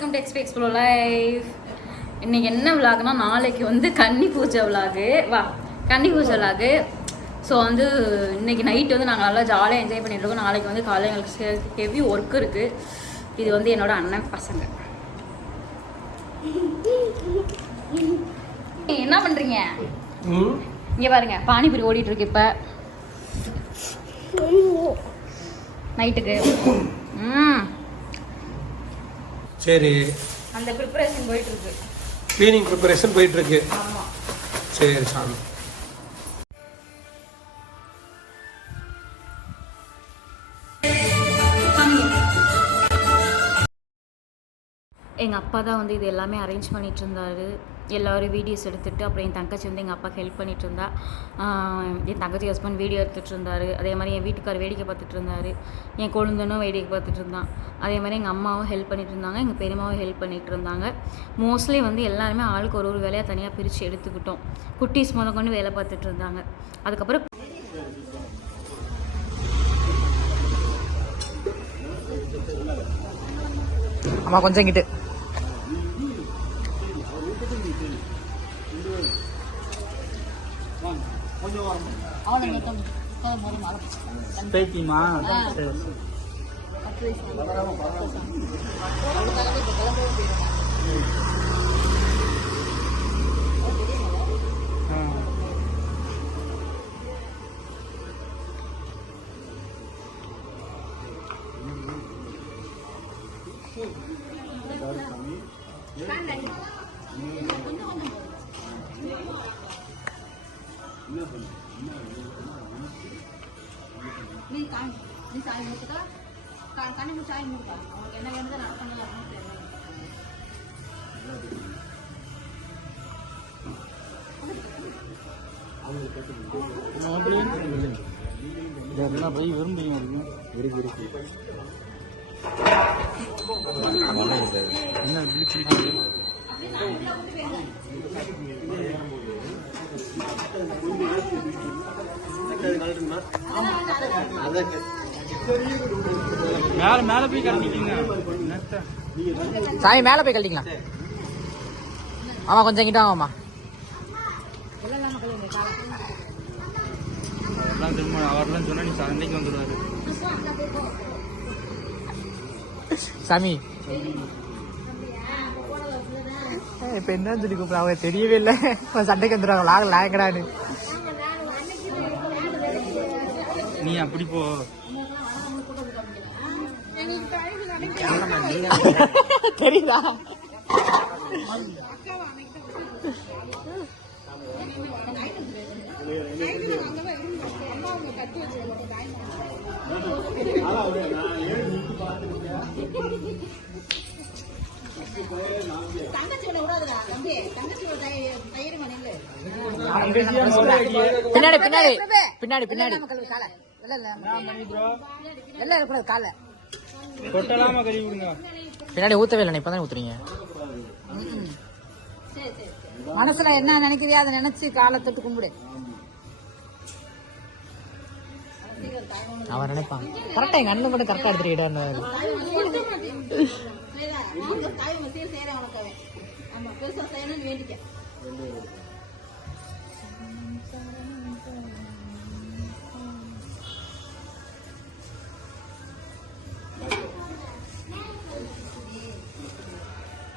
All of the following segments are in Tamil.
Welcome to XP explore life. இன்னைக்கு என்ன விளாக்னா, நாளைக்கு வந்து கன்னி பூஜை விளாகு. கன்னி பூஜை விளாகு. ஸோ வந்து இன்னைக்கு நைட்டு வந்து நாங்கள் நல்லா ஜாலியாக என்ஜாய் பண்ணிட்டு இருக்கோம். நாளைக்கு வந்து காலையில் எங்களுக்கு ஹெவி ஒர்க் இருக்குது. இது வந்து என்னோட அண்ணன் பசங்க. என்ன பண்ணுறீங்க? இங்கே பாருங்க, பானிபூரி ஓடிட்டு இருக்கு இப்போ நைட்டுக்கு. சரி, அந்த ப்ரிப்பரேஷன் போயிட்டு இருக்கு. க்ளீனிங் ப்ரிப்பரேஷன் போயிட்டு இருக்கு. ஆமா, சரி சாமி. எங்கள் அப்பா தான் வந்து இது எல்லாமே அரேஞ்ச் பண்ணிகிட்டு இருந்தார். எல்லோரும் வீடியோஸ் எடுத்துகிட்டு, அப்புறம் என் தங்கச்சி வந்து எங்கள் அப்பாவுக்கு ஹெல்ப் பண்ணிகிட்டு இருந்தா. என் தங்கச்சி ஹஸ்பண்ட் வீடியோ எடுத்துகிட்டு இருந்தார். அதே மாதிரி என் வீட்டுக்கார் வேடிக்கை பார்த்துட்டு இருந்தார். என் கொழுந்தனும் வேடிக்கை பார்த்துட்டு இருந்தான். அதே மாதிரி எங்கள் அம்மாவும் ஹெல்ப் பண்ணிகிட்டு இருந்தாங்க. எங்கள் பெரியம்மாவும் ஹெல்ப் பண்ணிகிட்டு இருந்தாங்க. மோஸ்ட்லி வந்து எல்லாருமே ஆளுக்கு ஒரு வேலையாக தனியாக பிரித்து எடுத்துக்கிட்டோம். குட்டீஸ் முதல் கொண்டு வேலை பார்த்துட்டு இருந்தாங்க. அதுக்கப்புறம் அம்மா கொஞ்சம் கிட்ட பேத்திமா நீ சாய் மூத்துக்கா கண்ணு சாய் மூக்கா அவனுக்கு என்ன வேணுதோ நடக்கணும். போய் விரும்புறீங்க என்ன மேல மேல போய் கட்டிட்டீங்க. சாமி மேல போய் கட்டிக்கலாம். ஆமா கொஞ்சம் கிட்ட ஆமாம்மா. அவர்லாம் திரும்ப அவர்லாம் சொன்னா நீ சண்டைக்கு வந்துடுவாரு. சாமி இப்ப என்ன சொல்லி கூப்பிட அவங்க தெரியவே இல்லை. சண்டைக்கு வந்துடுவாங்க லாங்கடான்னு. நீ அப்படி போ. தெரியுதா? பின்னாடி பின்னாடி பின்னாடி பின்னாடி பின்னாடி ஊத்தவே இல்லை. இப்பதான் ஊத்துறீங்க. மனசுல என்ன நினைக்கிறியா அதை நினைச்சு காலை தொட்டு கும்பிடு. அவன் நினைப்பான் கரெக்டா எங்க அண்ணன் மட்டும் கரெக்டா எடுத்துட்டு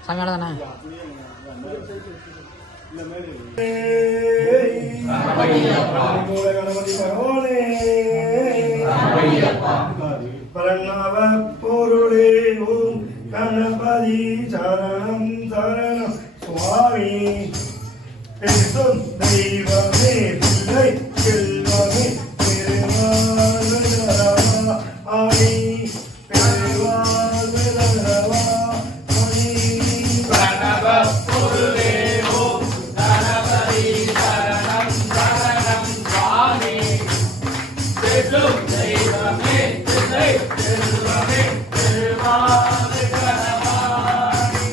சாமியால தானே. பிரணவ பொருளே ஓம் கணபதி சரணம் சரணம் சுவாமி. பேசும் தெய்வமே பிள்ளை செல்வமே பெருமாள் ஆணி பெருமாள் பிரணவ பொருளே ஓம் கணபதி சரணம் சரணம் சுவாமி. பேசும் தெய்வமே பிள்ளை செல்வமே பெருமாள் கணபதி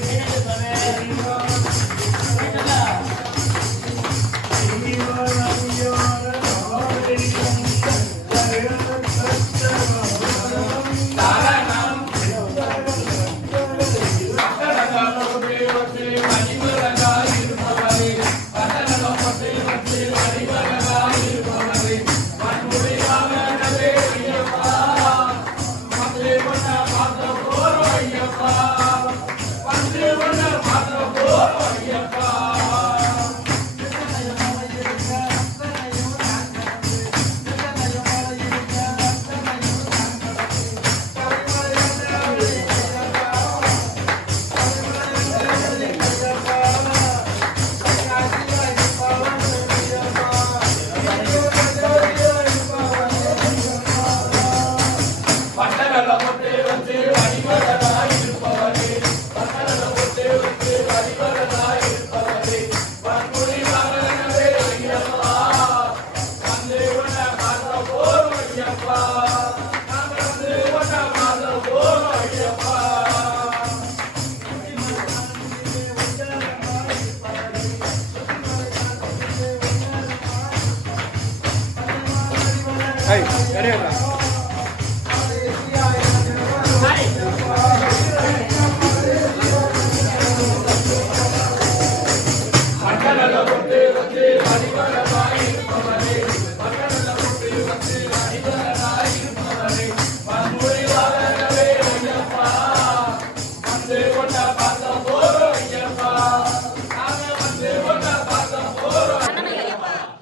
ஐய் கிடையாதா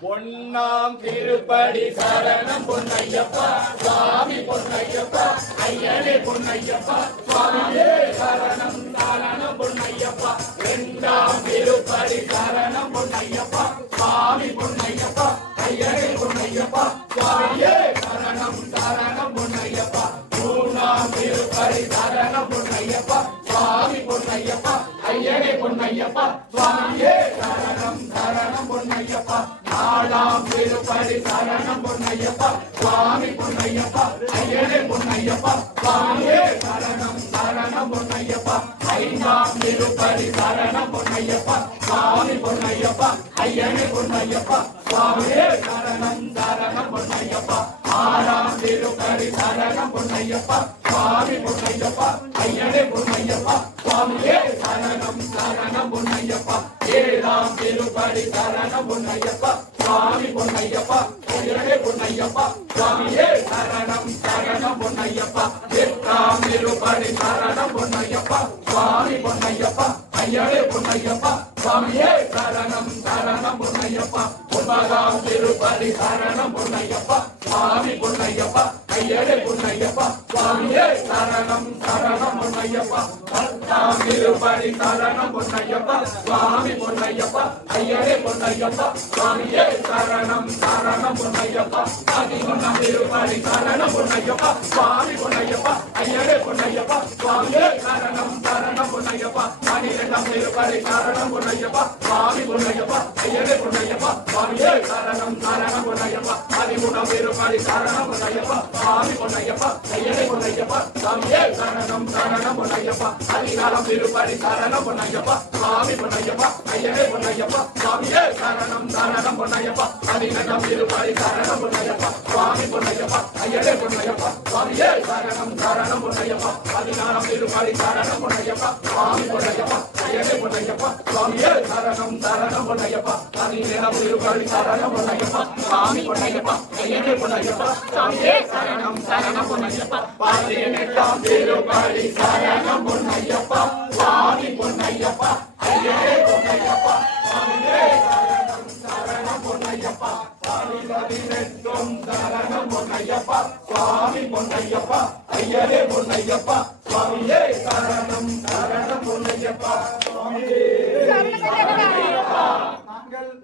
பொன்னாம் திருப்படி சரணம் பொன்னையப்பா சுவாமி பொன்னையப்பா ஐயனே பொன்னையப்பா சுவாமியே சரணம் சரணம் பொன்னையப்பா இரண்டாம் திருப்படி சரணம் பொன்னையப்பா சுவாமி பொன்னையப்பா ஐயனே பொன்னையப்பா சுவாமியே சரணம் சரணம் பொன்னையப்பா மூணாம் திருப்படி சரணம் பொன்னையப்பா சுவாமி பொன்னையப்பா ஐயனே பொன்னையப்பா சுவாமியே சரணம் சரணம் பொன்னையப்பா நாலாம் திருப்படி சரணம் பொன்னையப்பா சுவாமி பொன்னையப்பா ஐயனே பொன்னையப்பா சுவாமியே சரணம் சரணம் பொன்னையப்பா ஐந்தாம் திருப்படி சரணம் பொன்னையப்பா சுவாமி பொன்னையப்பா ஐயனே பொன்னையப்பா சுவாமியே சரணம் சரணம் பொன்னையப்பா ஆறாம் திருப்படி சரணம் பொன்னையப்பா சுவாமி பொன்னையப்பா ஐயனே பொன்னையப்பா சுவாமியே சரணம் சரணம் பொன்னையப்பா ஏழாம் திருப்படி சரணம் பொன்னையப்பா சுவாமி பொன்னையப்பா ஐயனே பொன்னையப்பா சுவாமியே சரணம் சரணம் பொன்னையப்பா எட்டாம் திருப்படி சரணம் பொன்னையப்பா சுவாமி பொன்னையப்பா ஐயனே பொன்னையப்பா சுவாமியே சரணம் சரணம் பொன்னையப்பா ஒன்பதாம் திருப்படி சரணம் பொன்னையப்பா சுவாமி பொன்னையப்பா ஐயனே பொன்னையப்பா சுவாமியே சரணம் சரணம் பொன்னையப்பா பத்தாம் திருப்படி சரணம் பொன்னையப்பா சுவாமி பொன்னையப்பா ஐயனே பொன்னையப்பா சுவாமியே சரணம் சரணம் பொன்னையப்பா பதினொன்றாம் திருப்படி சரணம் பொன்னையப்பா சுவாமி பொன்னையப்பா ஐயனே பொன்னையப்பா சுவாமியே சரணம் சரணம் பொன்னையப்பா பன்னிரெண்டாம் திருப்படி சரணம் பொன்னையப்பா சுவாமி பொன்னையப்பா ஐயனே பொன்னையப்பா சுவாமியே சரணம் சரணம் பொன்னையப்பா பதிமூன்றாம் திருப்படி சரணம் பொன்னையப்பா சுவாமி பொன்னையப்பா ஐயனே பொன்னையப்பா சுவாமியே சரணம் சரணம் பொன்னையப்பா பதினாலாம் திருப்படி சரணம் பொன்னையப்பா சுவாமி பொன்னையப்பா ஐயனே பொன்னையப்பா சுவாமியே சரணம் சரணம் பொன்னையப்பா பதினெட்டாம் திருப்படி சரணம் பொன்னையப்பா சுவாமி பொன்னையப்பா ஐயனே பொன்னையப்பா சுவாமியே சரணம் சரணம் பொன்னையப்பா பதினாறாம் திருப்படி சரணம் பொன்னையப்பா சுவாமி பொன்னையப்பா ஐயனே பொன்னையப்பா சுவாமியே சரணம் சரணம் பொன்னையப்பா பதினேழாம் திருப்படி சரணம் பொன்னையப்பா சுவாமி பொன்னையப்பா ஐயனே பொன்னையப்பா சுவாமியே சரணம் சரணம் பொன்னையப்பா பதினெட்டாம் திருப்படி சரணம் பொன்னையப்பா சுவாமி பொன்னையப்பா ஐயனே பொன்னையப்பா சுவாமியே சரணம் சரணம் பொன்னையப்பா பதினெட்டும் சரணம் பொன்னையப்பா சுவாமி பொன்னையப்பா ஐயனே பொன்னையப்பா சுவாமியே சரணம் சரணம் பொன்னையப்பா சுவாமியே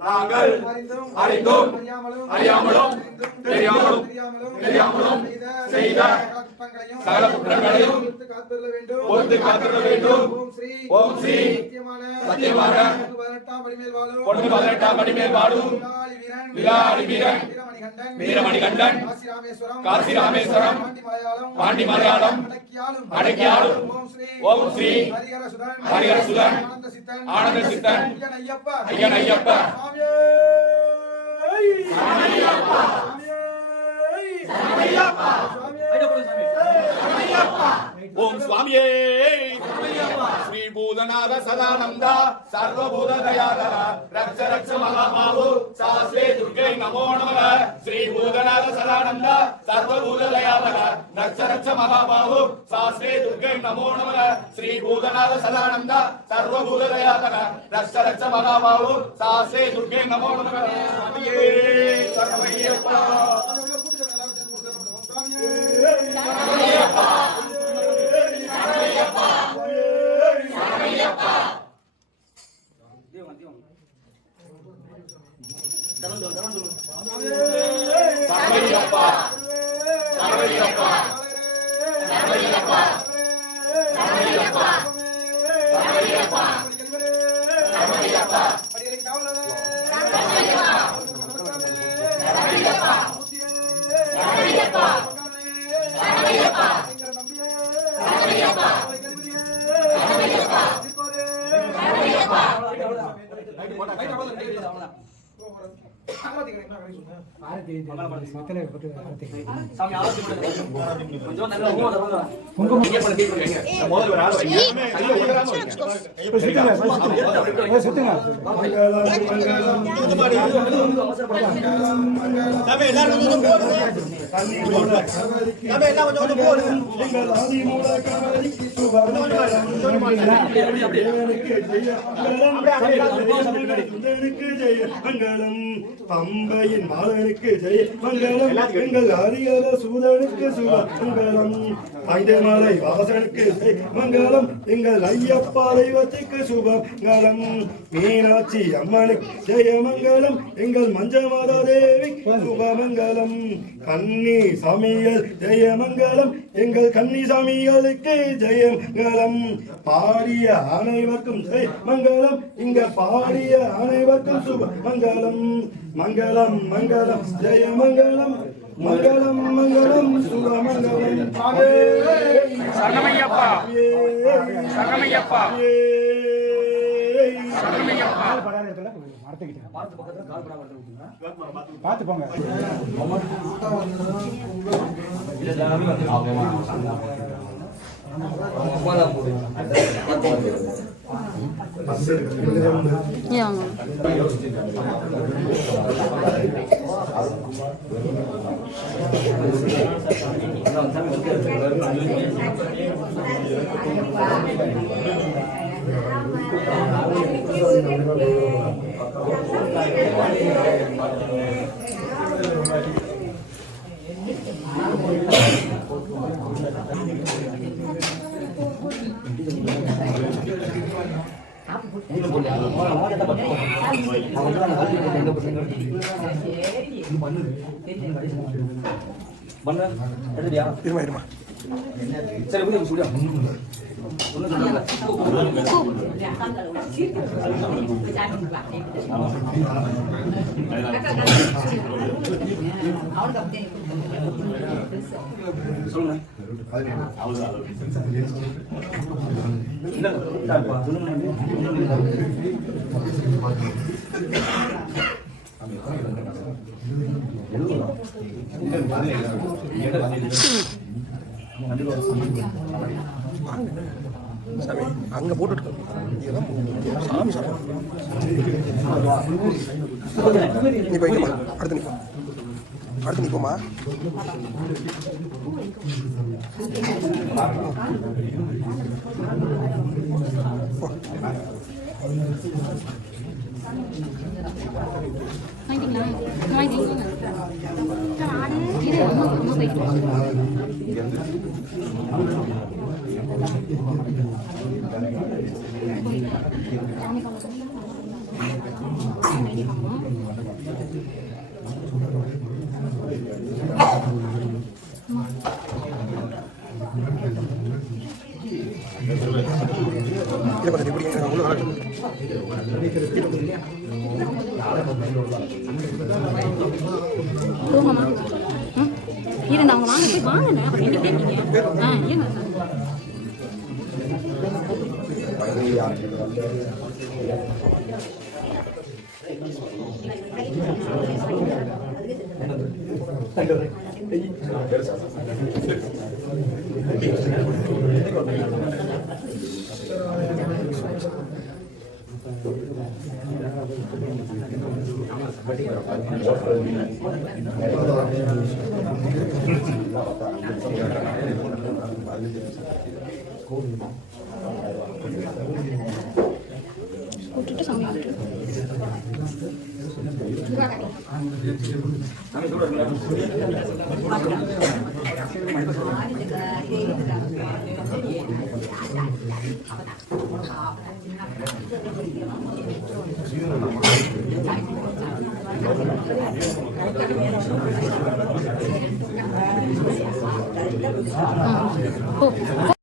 நாங்கள் அறிந்தும் அறியாமலும் தெரியாமலும் செய்த சகல குற்றங்களையும் பொறுத்து காத்திருக்க வேண்டும். ஓம் ஸ்ரீ சத்தியமான 18ஆம் படி மேல் வாழும் விலாரி வீரன் வீரமணிகண்டன் காசி ராமேஸ்வரம் பாண்டி மலையாளம் அடக்கியாளும் ஓம் ஸ்ரீ ஹரிஹரசுதன் ஆனந்த சித்தன் ஐயன் ஐயப்பா ஓம் சுவாமியே ஸ்ரீ பூதநாத சதானந்த சர்வபூத தயாதர ரக்ஷ ரக்ஷ மகாபாஹு சாஸ்ரே துர்கை நமோ நமः ஸ்ரீ பூதநாத சதானந்த சர்வபூத தயாதர ரக்ஷ ரக்ஷ மகாபாஹு சாஸ்ரே துர்கை நமோ நமः ஸ்ரீ பூதநாத சதானந்த சர்வபூத தயாதர ரக்ஷ ரக்ஷ மகாபாஹு சாஸ்ரே துர்கை நமோ நமः சுவாமியே சரணமையப்பா பம்பையின் மாலனுக்கு ஜெய மங்களம் எங்கள் ஹரிஹர சூதனுக்கு சுபமங்கலம் ஐந்தமலை வாசனுக்கு ஜெய மங்களம் எங்கள் ஐயப்பா தெய்வத்துக்கு சுபமங்கலம் மீனாட்சி அம்மனுக்கு ஜெயமங்கலம் எங்கள் மஞ்சமாதா தேவிக்கு சுபமங்கலம் கன்னி சாமிகள் ஜெயமங்கலம் எங்கள் கன்னி சாமிகளுக்கு ஜெயமங்கலம் பாடிய அனைவருக்கும் ஜெயமங்கலம் இங்க பாடிய அனைவருக்கும் சுபமங்கலம் மங்களம் மங்களம் ஜெயமங்கலம் மங்களம் மங்களம் சுபமங்கலம் சரணமையப்பா சரணமையப்பா சரணமையப்பா பார்த்து போங்க சாமி அங்க போட்டுட்டு சாமி சாமி நீ போய்க்குமா அடுத்து நிப்போம் அடுத்து நிப்போமா இருங்க அவங்க வாங்க போய் வாங்க அப்புறம் என்ன கேட்பீங்க ஏங்க கூட்டிட்டு சாமி போ